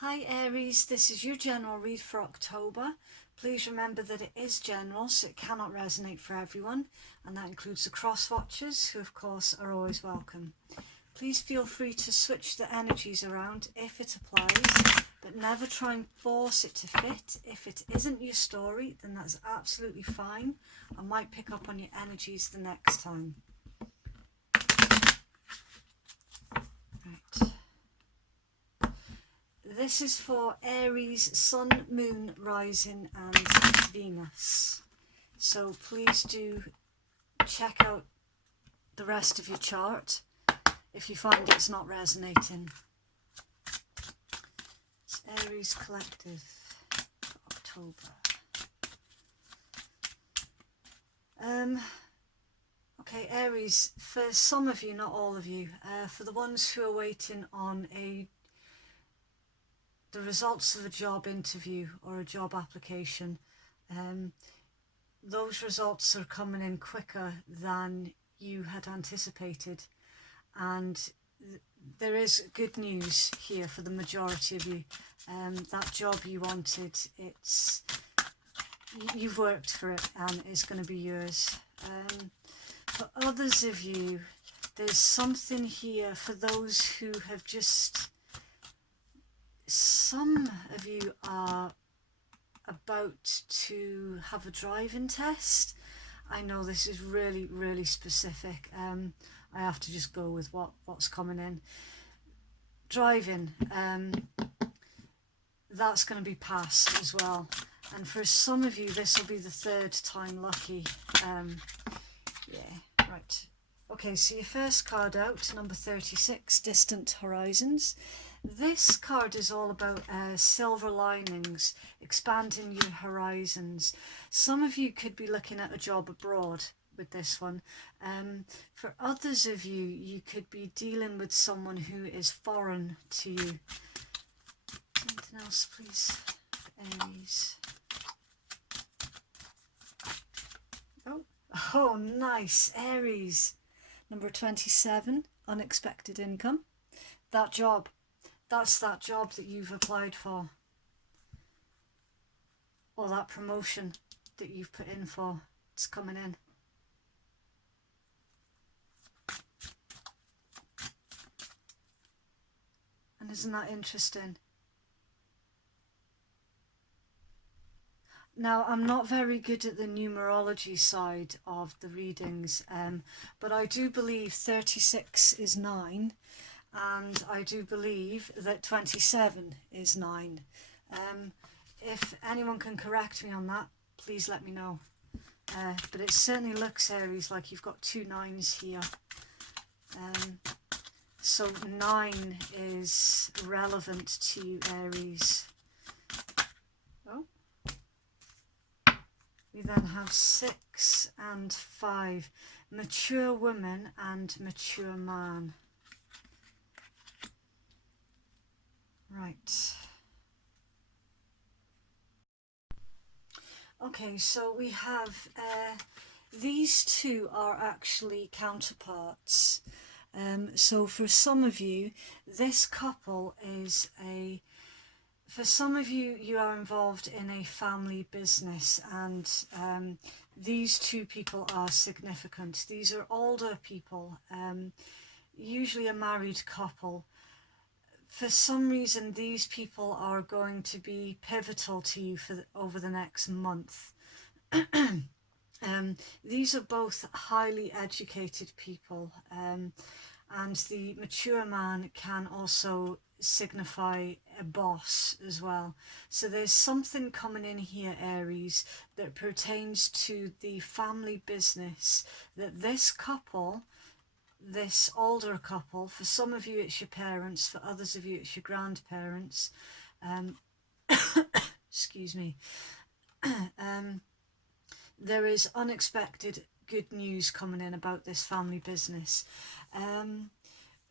Hi Aries, this is your general read for October. Please remember that it is general, so it cannot resonate for everyone, and that includes the cross watchers, who of course are always welcome. Please feel free to switch the energies around if it applies, but never try and force it to fit. If it isn't your story, then that's absolutely fine. I might pick up on your energies the next time. Right. This is for Aries, Sun, Moon, Rising and Venus. So please do check out the rest of your chart if you find it's not resonating. It's Aries Collective for October. Okay, Aries, for some of you, not all of you, for the ones who are waiting on the results of a job interview or a job application, those results are coming in quicker than you had anticipated, and there is good news here for the majority of you. That job you wanted, you've worked for it and it's going to be yours. For others of you, there's something here for those who have just, some of you are about to have a driving test. I know this is really, really specific. I have to just go with what's coming in. Driving, that's going to be passed as well. And for some of you, this will be the third time lucky. Yeah, right. Okay, so your first card out, number 36, Distant Horizons. This card is all about silver linings, expanding your horizons. Some of you could be looking at a job abroad with this one. For others of you, you could be dealing with someone who is foreign to you. Something else, please, Aries. Oh, nice, Aries. Number 27, Unexpected Income. That job. That's that job that you've applied for, or that promotion that you've put in for. It's coming in. And isn't that interesting? Now, I'm not very good at the numerology side of the readings, but I do believe 36 is 9. And I do believe that 27 is 9. If anyone can correct me on that, please let me know. But it certainly looks, Aries, like you've got 2 9s here. So 9 is relevant to you, Aries. Oh. We then have 6 and 5. Mature woman and mature man. Right. Okay, so we have these two are actually counterparts. So for some of you, this couple is for some of you, you are involved in a family business, and these two people are significant. These are older people, usually a married couple. For some reason, these people are going to be pivotal to you over the next month. These are both highly educated people, and the mature man can also signify a boss as well. So there's something coming in here, Aries, that pertains to the family business, that this couple, this older couple, for some of you it's your parents, for others of you it's your grandparents, excuse me, there is unexpected good news coming in about this family business.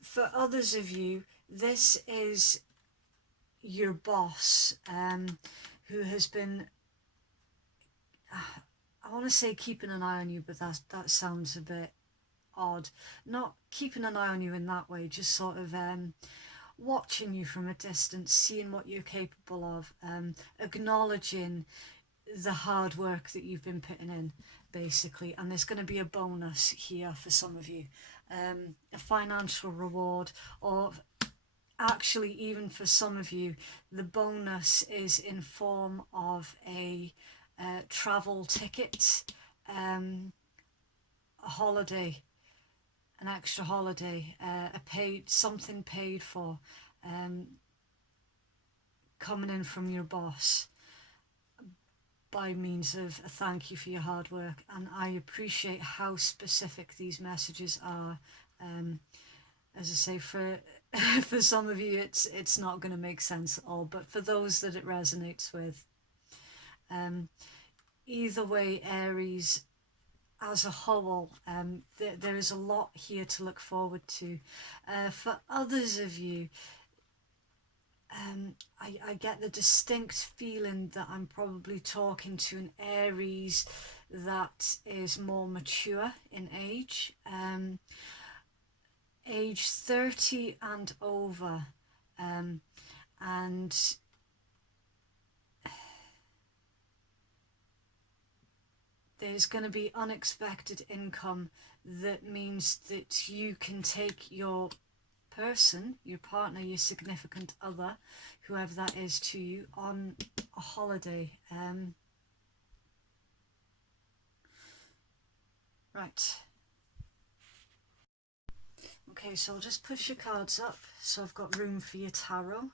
For others of you, this is your boss, who has been, I want to say keeping an eye on you, but that sounds a bit odd. Not keeping an eye on you in that way, just sort of watching you from a distance, seeing what you're capable of, acknowledging the hard work that you've been putting in, basically. And there's going to be a bonus here for some of you, a financial reward, or actually even for some of you the bonus is in form of a travel ticket, a holiday, an extra holiday, something paid for, coming in from your boss by means of a thank you for your hard work. And I appreciate how specific these messages are. As I say, for for some of you it's not going to make sense at all, but for those that it resonates with, either way, Aries, as a whole, there is a lot here to look forward to. For others of you, I get the distinct feeling that I'm probably talking to an Aries that is more mature in age, age 30 and over, and there's going to be unexpected income that means that you can take your person, your partner, your significant other, whoever that is to you, on a holiday. Right. Okay, so I'll just push your cards up so I've got room for your tarot.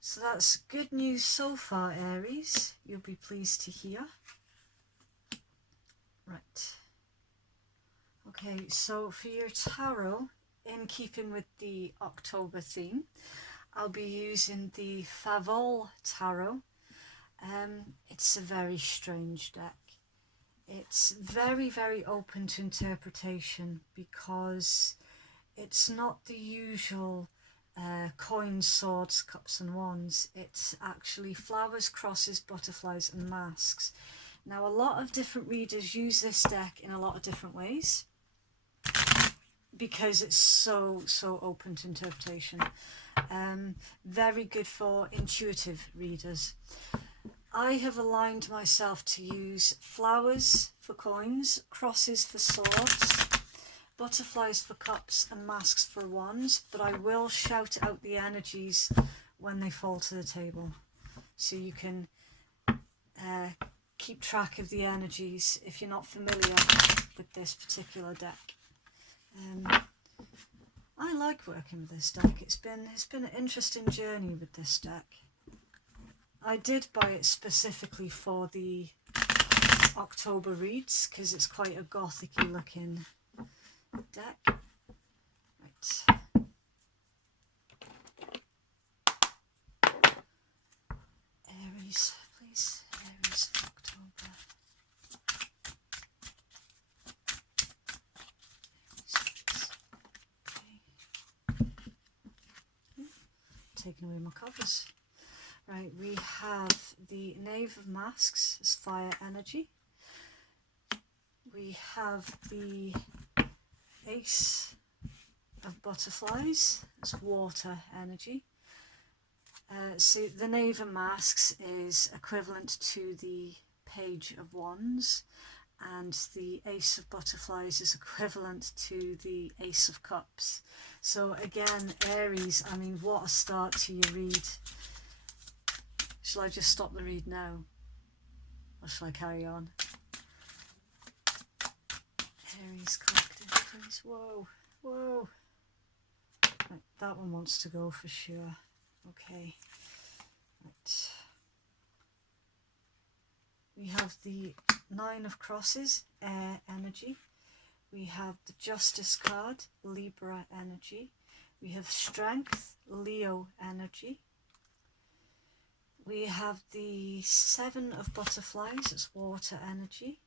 So that's good news so far, Aries. You'll be pleased to hear. Right. Okay, so for your tarot, in keeping with the October theme, I'll be using the Favol Tarot. It's a very strange deck. It's very, very open to interpretation because it's not the usual coins, swords, cups and wands. It's actually flowers, crosses, butterflies and masks. Now, a lot of different readers use this deck in a lot of different ways because it's so open to interpretation. Very good for intuitive readers. I have aligned myself to use flowers for coins, crosses for swords, butterflies for cups and masks for wands, but I will shout out the energies when they fall to the table, so you can keep track of the energies if you're not familiar with this particular deck. I like working with this deck. It's been an interesting journey with this deck. I did buy it specifically for the October reads because it's quite a gothic-y looking deck. Right. Aries, please. Aries October. Okay. Taking away my covers. Right, we have the Knave of Masks as fire energy. We have the Ace of Butterflies as water energy. So the Knave of Masks is equivalent to the Page of Wands, and the Ace of Butterflies is equivalent to the Ace of Cups. So again, Aries, I mean, what a start to your read. Shall I just stop the read now? Or shall I carry on? Aries Collective, please. Whoa, whoa. Right, that one wants to go for sure. Okay. Right. We have the Nine of Crosses, air energy. We have the Justice card, Libra energy. We have Strength, Leo energy. We have the Seven of Butterflies, it's water energy.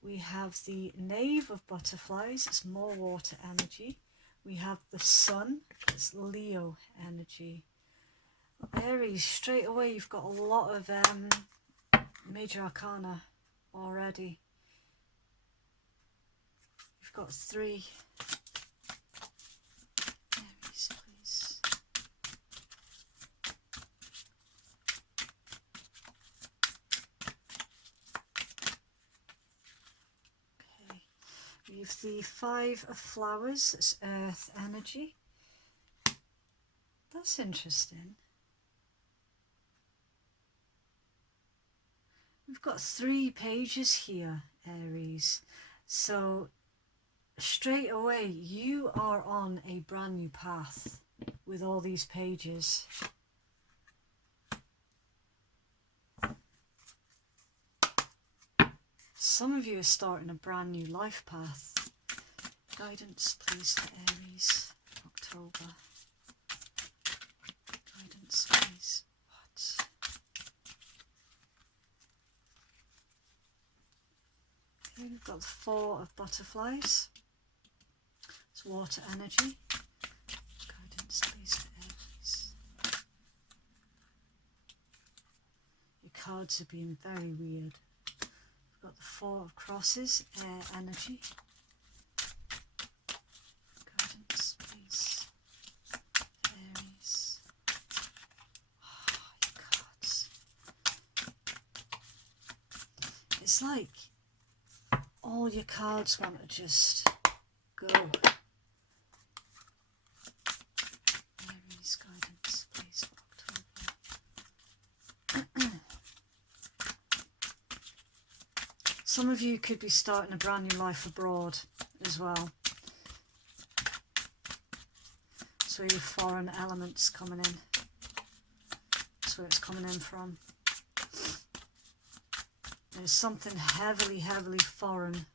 We have the Knave of Butterflies, it's more water energy. We have the Sun, it's Leo energy. Aries, straight away you've got a lot of major arcana already. You've got 3. You've the Five of Flowers, it's earth energy. That's interesting. We've got 3 pages here, Aries. So straight away, you are on a brand new path with all these pages. Some of you are starting a brand new life path. Guidance, please, to Aries, October. Guidance, please. What? Okay, we've got the 4 of Butterflies. It's water energy. Guidance, please, to Aries. Your cards are being very weird. We've got the 4 of Crosses, air energy. Guidance, please, Aries. Oh, your cards. It's like all your cards want to just go. Aries, guidance, please, for October. Some of you could be starting a brand new life abroad as well. That's where your foreign elements coming in. That's where it's coming in from. There's something heavily, heavily foreign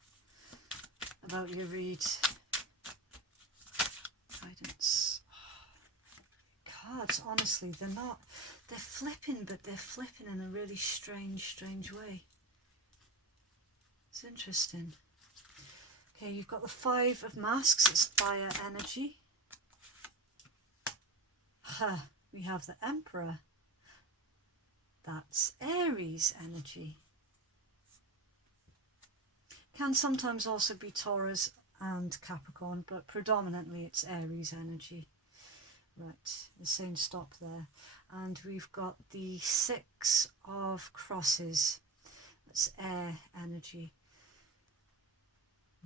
about your read. Guidance. Cards, honestly, they're flipping, but they're flipping in a really strange way. It's interesting. Okay, you've got the 5 of Masks, it's fire energy. We have the Emperor. That's Aries energy. Can sometimes also be Taurus and Capricorn, but predominantly it's Aries energy. Right, they're saying stop there. And we've got the 6 of Crosses. That's air energy.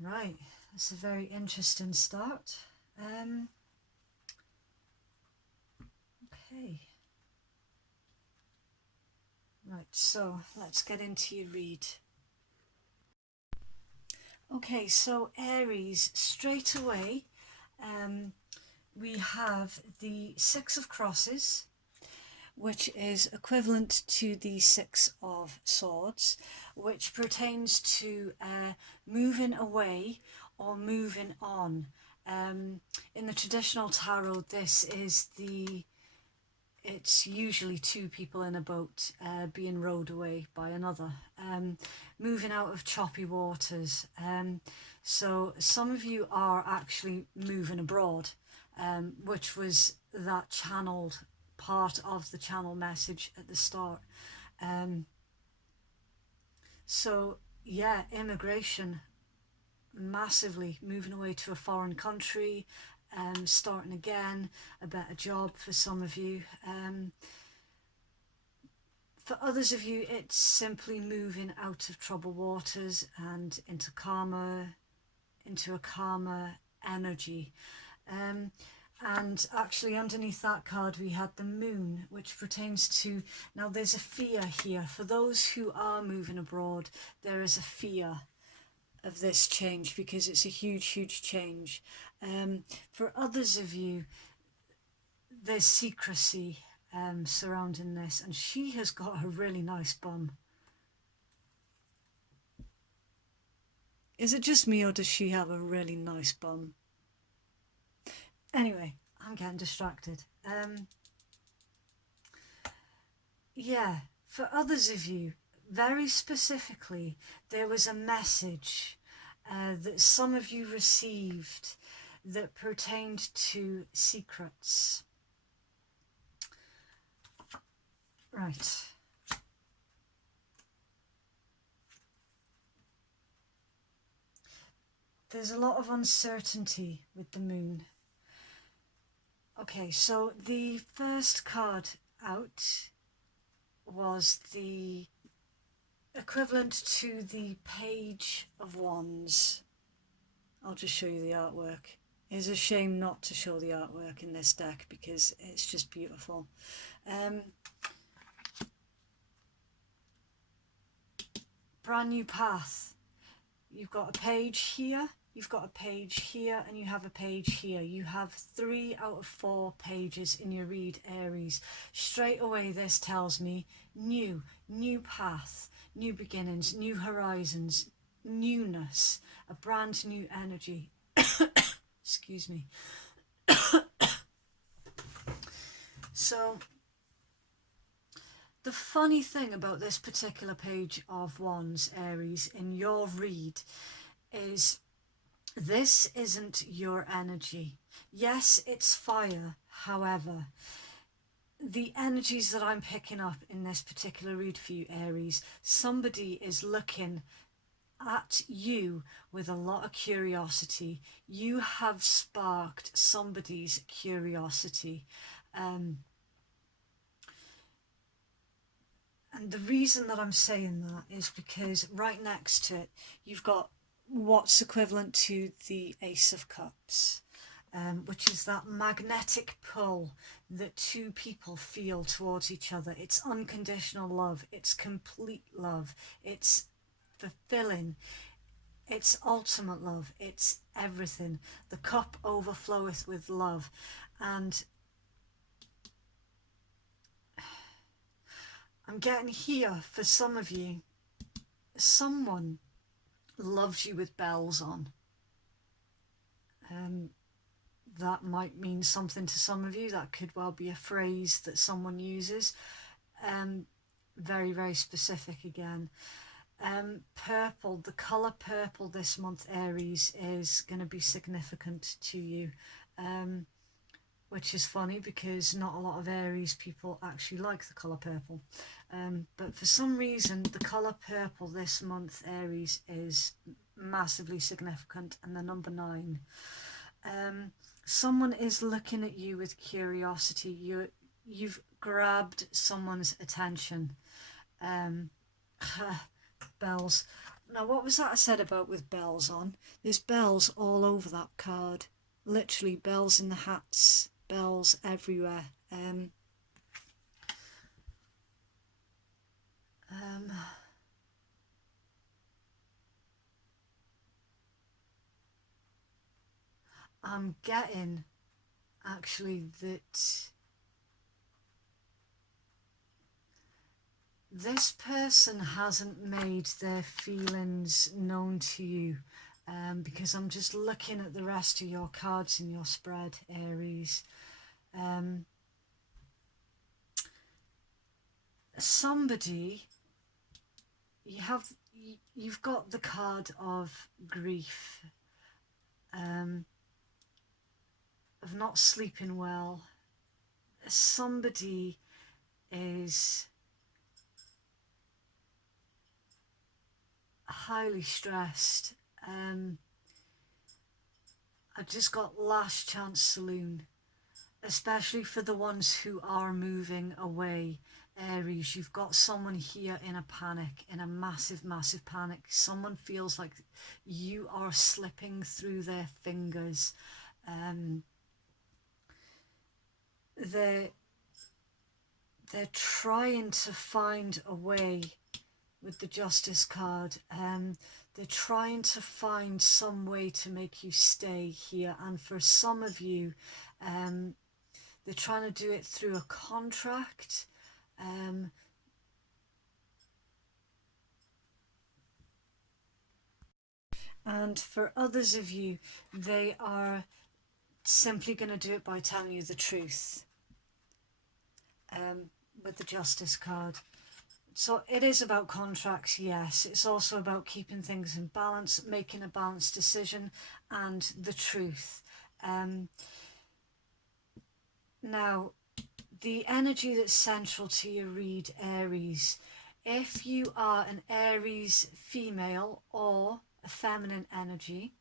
Right, that's a very interesting start. Okay. Right, so let's get into your read. Okay, so Aries, straight away, we have the 6 of Crosses, which is equivalent to the 6 of Swords, which pertains to moving away or moving on. In the traditional tarot, this is it's usually 2 people in a boat being rowed away by another, moving out of choppy waters. So some of you are actually moving abroad, which was that channeled part of the channel message at the start. So yeah, immigration, massively moving away to a foreign country, starting again, a better job for some of you. For others of you, it's simply moving out of troubled waters and into a calmer energy. And actually underneath that card we had the Moon, which pertains to, now there's a fear here. For those who are moving abroad, there is a fear of this change because it's a huge change. For others of you, there's secrecy surrounding this, and she has got a really nice bum. Is it just me, or does she have a really nice bum? Anyway, I'm getting distracted. Yeah, for others of you, very specifically, there was a message that some of you received that pertained to secrets. Right. There's a lot of uncertainty with the Moon. Okay, so the first card out was the equivalent to the Page of Wands. I'll just show you the artwork. It's a shame not to show the artwork in this deck because it's just beautiful. Brand new path. You've got a page here, you've got a page here, and you have a page here. You have 3 out of 4 pages in your read, Aries. Straight away this tells me new path, new beginnings, new horizons, newness, a brand new energy. Excuse me. So the funny thing about this particular page of Wands, Aries, in your read is this isn't your energy. Yes, it's fire. However, the energies that I'm picking up in this particular read for you, Aries, somebody is looking at you with a lot of curiosity. You have sparked somebody's curiosity. And the reason that I'm saying that is because right next to it, you've got what's equivalent to the Ace of Cups, which is that magnetic pull that 2 people feel towards each other. It's unconditional love. It's complete love. It's fulfilling. It's ultimate love. It's everything. The cup overfloweth with love. And I'm getting here for some of you, someone loves you with bells on. That might mean something to some of you. That could well be a phrase that someone uses. Very, very specific again. Purple, the colour purple this month, Aries, is going to be significant to you. Which is funny because not a lot of Aries people actually like the colour purple. But for some reason, the colour purple this month, Aries, is massively significant, and the number 9. Someone is looking at you with curiosity. You've grabbed someone's attention. Bells. Now, what was that I said about with bells on? There's bells all over that card. Literally bells in the hats. Bells everywhere. I'm getting actually that this person hasn't made their feelings known to you, because I'm just looking at the rest of your cards in your spread, Aries. Somebody, you've got the card of grief, of not sleeping well. Somebody is highly stressed. I just got Last Chance Saloon, especially for the ones who are moving away, Aries. You've got someone here in a panic, in a massive, massive panic. Someone feels like you are slipping through their fingers. They're trying to find a way with the Justice card. They're trying to find some way to make you stay here, and for some of you, they're trying to do it through a contract. And for others of you, they are simply going to do it by telling you the truth, with the Justice card. So it is about contracts, yes. It's also about keeping things in balance, making a balanced decision, and the truth. Now, the energy that's central to your read, Aries, if you are an Aries female or a feminine energy,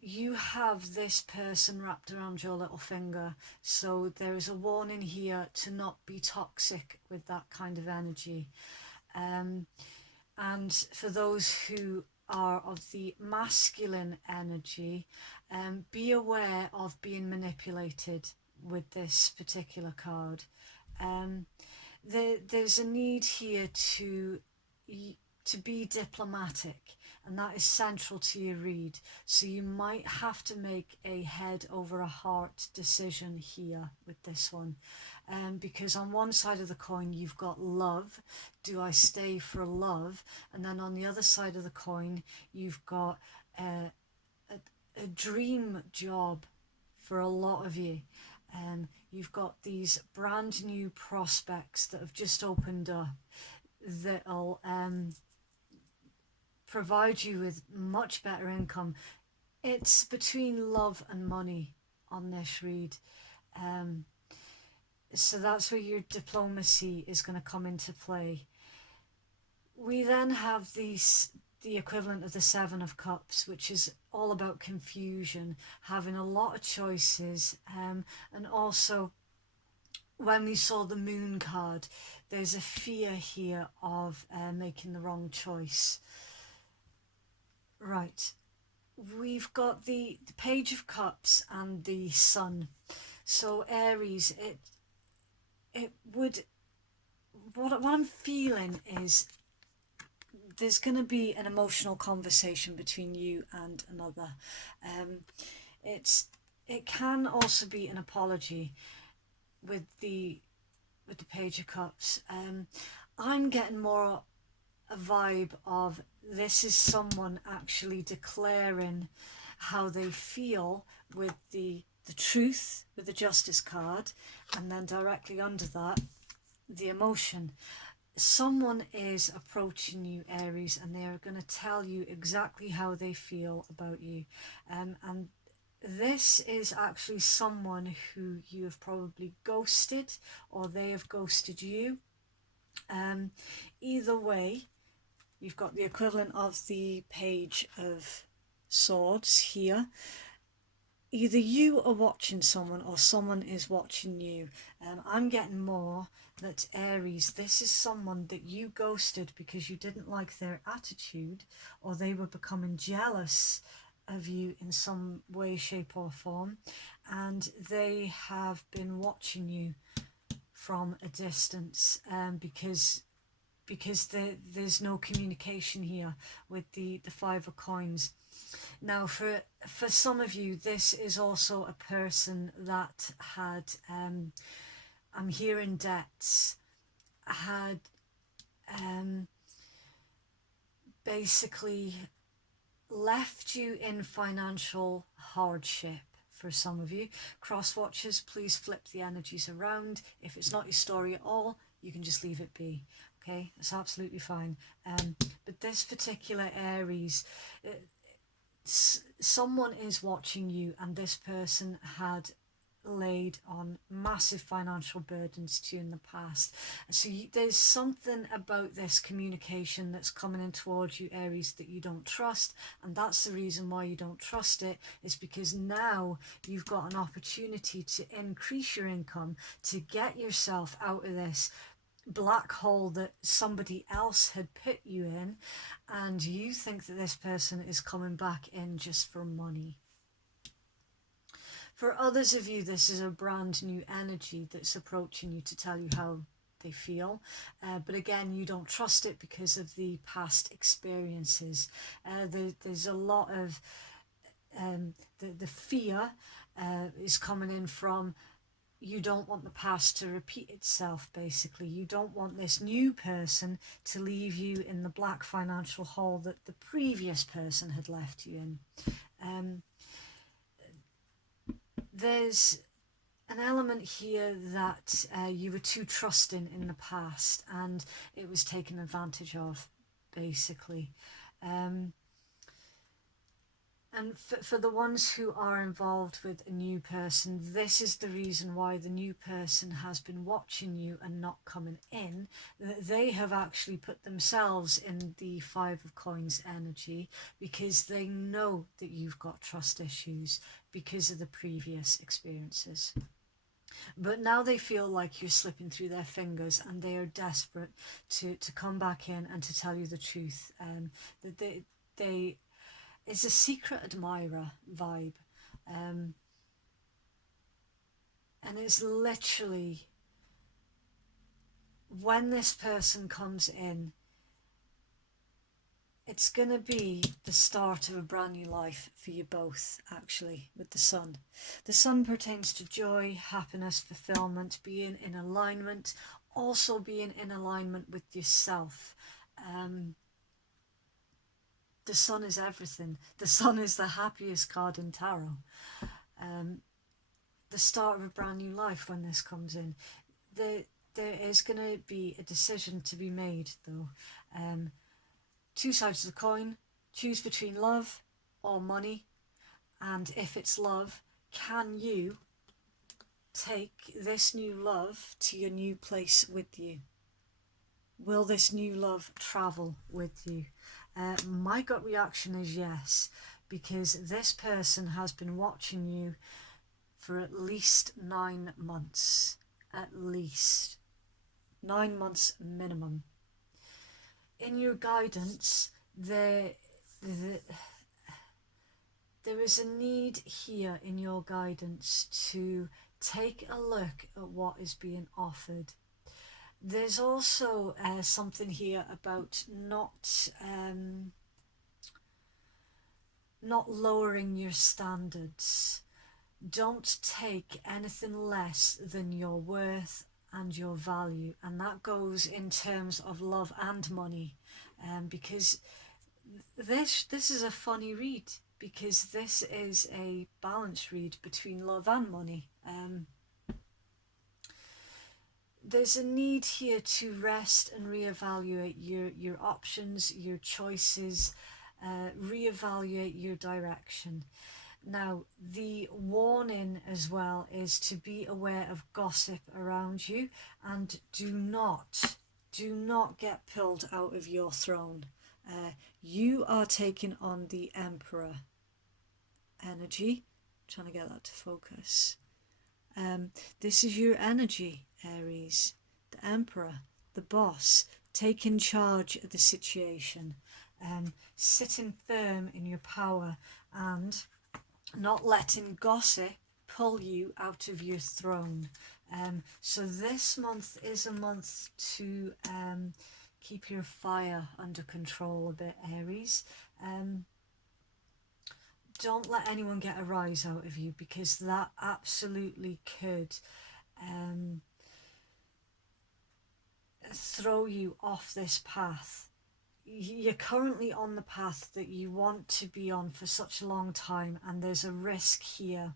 you have this person wrapped around your little finger. So there is a warning here to not be toxic with that kind of energy. And for those who are of the masculine energy, be aware of being manipulated with this particular card. There's a need here to be diplomatic, and that is central to your read. So you might have to make a head over a heart decision here with this one, because on one side of the coin you've got love. Do I stay for love? And then on the other side of the coin you've got a dream job for a lot of you. You've got these brand new prospects that have just opened up that'll provide you with much better income. It's between love and money on this read. So that's where your diplomacy is going to come into play. We then have the equivalent of the Seven of Cups, which is all about confusion, having a lot of choices, and also when we saw the Moon card, there's a fear here of making the wrong choice. Right, we've got the Page of Cups and the Sun. So Aries, what I'm feeling is there's going to be an emotional conversation between you and another. It can also be an apology with the Page of Cups. I'm getting more a vibe of this is someone actually declaring how they feel with the truth, with the Justice card, and then directly under that, the emotion. Someone is approaching you, Aries, and they are going to tell you exactly how they feel about you. And this is actually someone who you have probably ghosted, or they have ghosted you. Either way, you've got the equivalent of the Page of Swords here. Either you are watching someone or someone is watching you. I'm getting more that Aries, this is someone that you ghosted because you didn't like their attitude, or they were becoming jealous of you in some way, shape or form, and they have been watching you from a distance, because there's no communication here with the Five of Coins. Now, for some of you, this is also a person that had, I'm hearing debts, had basically left you in financial hardship. For some of you, cross watchers, please flip the energies around. If it's not your story at all, you can just leave it be. Okay, that's absolutely fine. But this particular Aries, someone is watching you, and this person had laid on massive financial burdens to you in the past. So there's something about this communication that's coming in towards you, Aries, that you don't trust, and that's the reason why you don't trust it, is because now you've got an opportunity to increase your income, to get yourself out of this black hole that somebody else had put you in, and you think that this person is coming back in just for money. For others of you, this is a brand new energy that's approaching you to tell you how they feel, but again, you don't trust it because of the past experiences. There's a lot of the fear is coming in from, you don't want the past to repeat itself, basically. You don't want this new person to leave you in the black financial hole that the previous person had left you in. There's an element here that you were too trusting in the past, and it was taken advantage of, basically. And for the ones who are involved with a new person, this is the reason why the new person has been watching you and not coming in. They have actually put themselves in the Five of Coins energy because they know that you've got trust issues because of the previous experiences. But now they feel like you're slipping through their fingers, and they are desperate to come back in and to tell you the truth. That it's a secret admirer vibe. And it's literally, when this person comes in, it's going to be the start of a brand new life for you both, actually, with the sun. The sun pertains to joy, happiness, fulfillment, being in alignment, also being in alignment with yourself. The sun is everything. The sun is the happiest card in tarot. The start of a brand new life when this comes in. There is going to be a decision to be made, though. Two sides of the coin. Choose between love or money. And if it's love, can you take this new love to your new place with you? Will this new love travel with you? My gut reaction is yes, because this person has been watching you for at least 9 months. At least 9 months minimum. In your guidance, there is a need here in your guidance to take a look at what is being offered. There's also something here about not lowering your standards. Don't take anything less than your worth and your value, and that goes in terms of love and money, because this is a funny read, because this is a balance read between love and money. There's a need here to rest and reevaluate your options, your choices, reevaluate your direction. Now, the warning as well is to be aware of gossip around you, and do not get pulled out of your throne. You are taking on the Emperor energy. I'm trying to get that to focus. This is your energy, Aries. The Emperor, the boss, taking charge of the situation, sitting firm in your power, and not letting gossip pull you out of your throne. So this month is a month to keep your fire under control a bit, Aries. Don't let anyone get a rise out of you, because that absolutely could throw you off this path. You're currently on the path that you want to be on for such a long time, and there's a risk here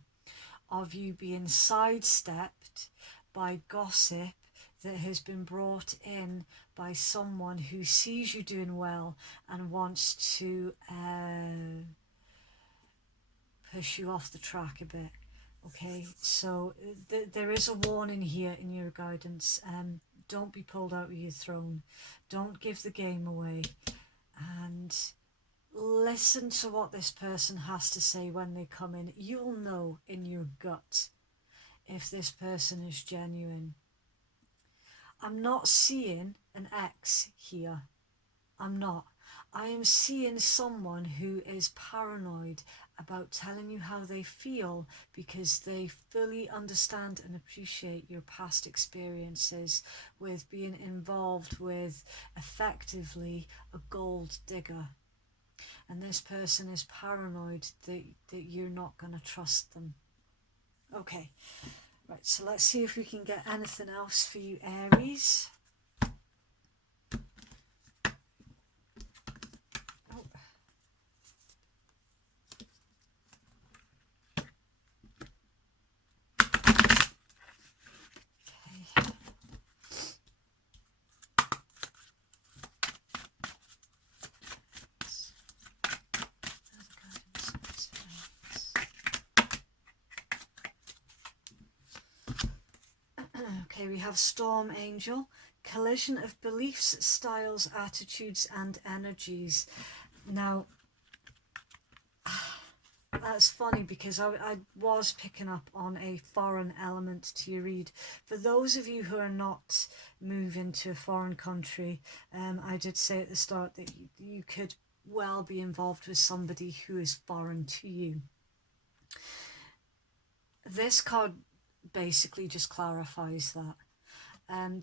of you being sidestepped by gossip that has been brought in by someone who sees you doing well and wants to push you off the track a bit. Okay, so there is a warning here in your guidance. Don't be pulled out of your throne. Don't give the game away. And listen to what this person has to say when they come in. You'll know in your gut if this person is genuine. I'm not seeing an ex here. I'm not. I am seeing someone who is paranoid about telling you how they feel, because they fully understand and appreciate your past experiences with being involved with effectively a gold digger. And this person is paranoid that you're not going to trust them. Okay, right, so let's see if we can get anything else for you, Aries. Okay, we have Storm Angel, collision of beliefs, styles, attitudes and energies. Now, that's funny, because I was picking up on a foreign element to your read. For those of you who are not moving to a foreign country, I did say at the start that you could well be involved with somebody who is foreign to you. This card basically just clarifies that.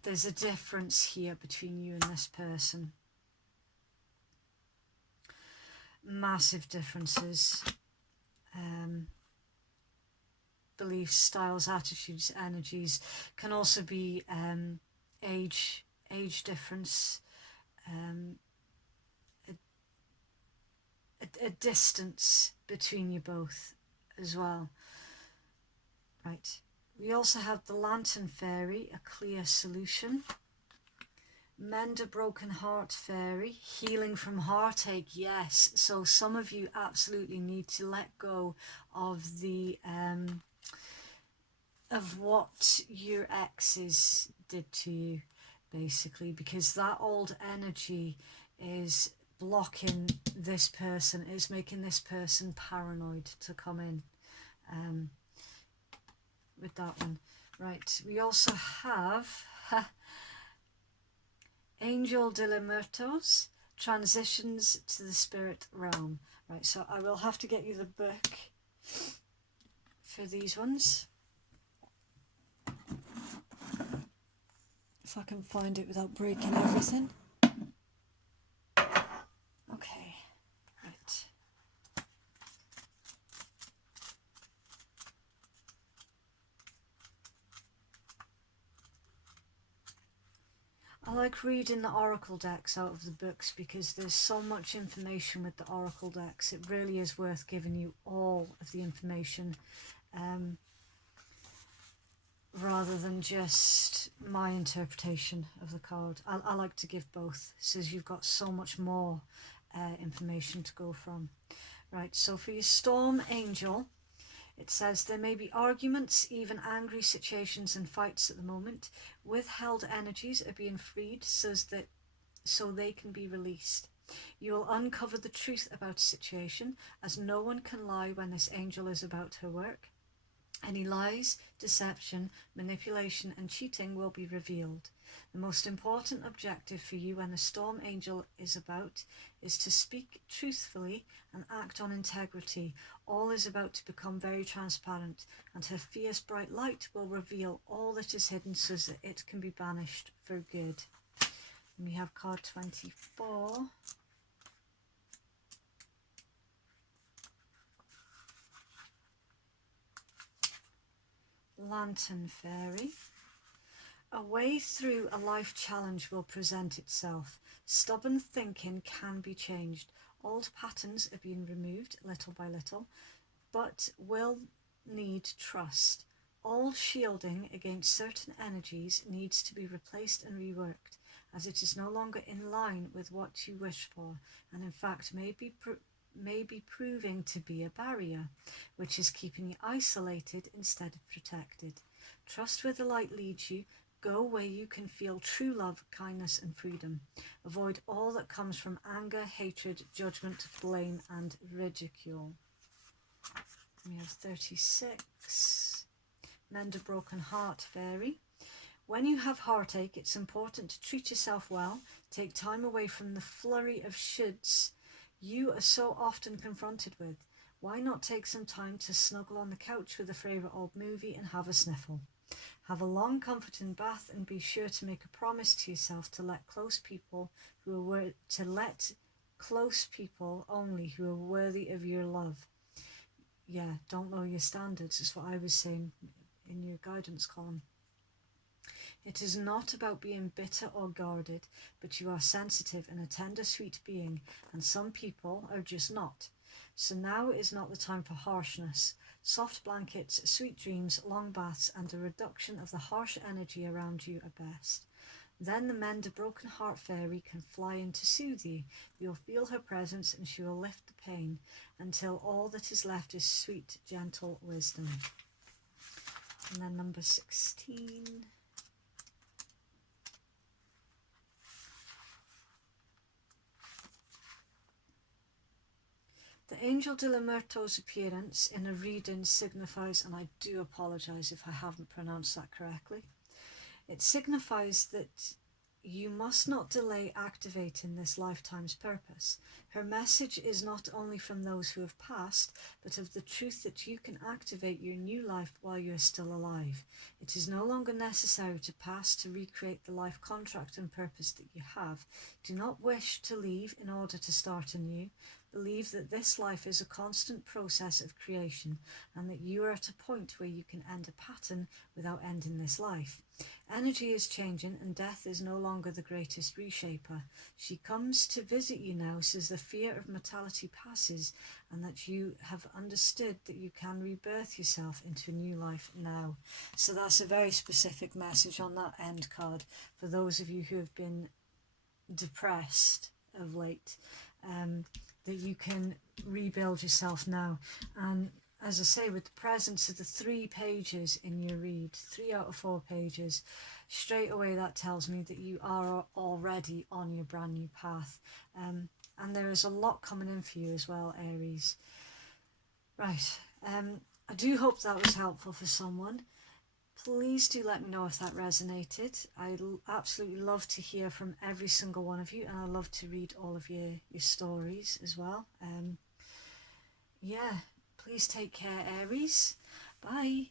There's a difference here between you and this person. Massive differences. Beliefs, styles, attitudes, energies. Can also be age difference, a distance between you both as well. Right. We also have the Lantern Fairy, a clear solution. Mend a broken heart fairy, healing from heartache. Yes, so some of you absolutely need to let go of the of what your exes did to you, basically, because that old energy is blocking this person, is making this person paranoid to come in with that one. Right, we also have Angel de los Muertos, Transitions to the Spirit Realm. Right, so I will have to get you the book for these ones, if I can find it without breaking everything. Okay, right. I like reading the oracle decks out of the books because there's so much information with the oracle decks. It really is worth giving you all of the information rather than just my interpretation of the card. I like to give both, so you've got so much more information to go from. Right, so for your Storm Angel, it says there may be arguments, even angry situations and fights at the moment. Withheld energies are being freed so they can be released. You will uncover the truth about a situation, as no one can lie when this angel is about her work. Any lies, deception, manipulation and cheating will be revealed. The most important objective for you when the Storm Angel is about is to speak truthfully and act on integrity. All is about to become very transparent, and her fierce bright light will reveal all that is hidden so that it can be banished for good. And we have card 24. Lantern Fairy. A way through a life challenge will present itself. Stubborn thinking can be changed. Old patterns are being removed little by little, but will need trust. All shielding against certain energies needs to be replaced and reworked, as it is no longer in line with what you wish for, and in fact may be proving to be a barrier, which is keeping you isolated instead of protected. Trust where the light leads you. Go where you can feel true love, kindness and freedom. Avoid all that comes from anger, hatred, judgment, blame and ridicule. We have 36. Mend a broken heart fairy. When you have heartache, it's important to treat yourself well. Take time away from the flurry of shoulds you are so often confronted with. Why not take some time to snuggle on the couch with a favourite old movie and have a sniffle? Have a long, comforting bath and be sure to make a promise to yourself to let close people only who are worthy of your love. Yeah, don't lower your standards is what I was saying in your guidance column. It is not about being bitter or guarded, but you are sensitive and a tender, sweet being, and some people are just not. So now is not the time for harshness. Soft blankets, sweet dreams, long baths, and a reduction of the harsh energy around you are best. Then the Mend a Broken Heart Fairy can fly in to soothe you. You'll feel her presence and she will lift the pain until all that is left is sweet, gentle wisdom. And then number 16. The Angel de los Muertos appearance in a reading signifies, and I do apologise if I haven't pronounced that correctly, it signifies that you must not delay activating this lifetime's purpose. Her message is not only from those who have passed, but of the truth that you can activate your new life while you are still alive. It is no longer necessary to pass to recreate the life contract and purpose that you have. Do not wish to leave in order to start anew. Believe that this life is a constant process of creation and that you are at a point where you can end a pattern without ending this life. Energy is changing and death is no longer the greatest reshaper. She comes to visit you now says the fear of mortality passes and that you have understood that you can rebirth yourself into a new life now. So that's a very specific message on that end card for those of you who have been depressed of late. That you can rebuild yourself now. And as I say, with the presence of the 3 pages in your read, 3 out of 4 pages, straight away that tells me that you are already on your brand new path. And there is a lot coming in for you as well, Aries. Right, I do hope that was helpful for someone. Please do let me know if that resonated. I'd absolutely love to hear from every single one of you, and I love to read all of your stories as well. Yeah, please take care, Aries. Bye.